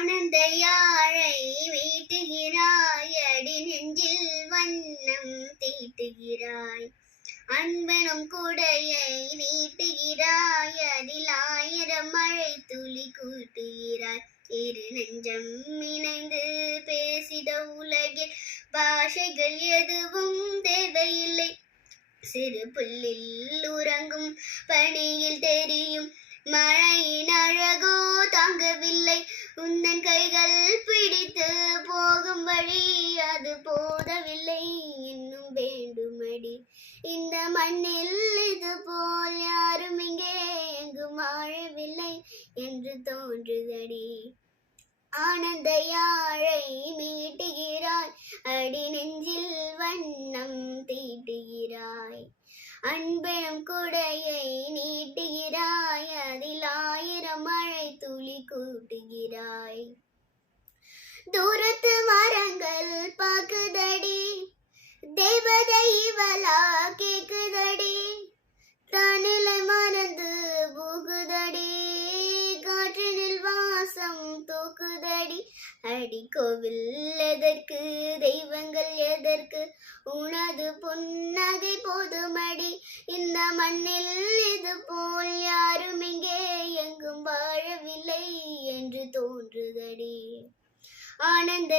ஆனந்த யாழை மீட்டுகிறாய், அடி நெஞ்சில் வண்ணம் தீட்டுகிறாய். அன்பெனும் குடையை நீட்டுகிறாய், அதில் 1000 மழை துளி கூட்டுகிறாய். இரு நெஞ்சம் இணைந்து பேசிட உலகில் பாஷைகள் எதுவும் தேவையில்லை. சிறு புல்லில் உறங்கும் பனியில் தெரியும் மழையின் அழகோ தாங்கவில்லை. உந்தன் கைகள் பிடித்து போகும் வழி அது போதவில்லை, இன்னும் வேண்டுமடி. இந்த மண்ணில் இது போல் யாரும் இங்கே எங்கும் வாழவில்லை என்று தோன்றுதடி. ஆனந்த யாழை மீட்டுகிறாய், அடி நெஞ்சில் வண்ணம் தீட்டுகிறாய். அன்பெனும் குடையை நீட்டுகிறாய், அதில் 1000 மழை துளி கூட்டுகிறாய். தூரத்து மரங்கள் பாக்குதடி, தேவதை இவளா கேக்குதடி. தனிலை மறந்து போகுதடி, காற்றினில் வாசம் தூக்குதடி. அடி கோவில் எதற்கு, தெய்வங்கள் எதற்கு, உனது புன்னகை போதுமடி. இந்த மண்ணில் இது போல் யாரும் இங்கே எங்கும் வாழவில்லை என்று தோன்றுதடி. ஆனந்த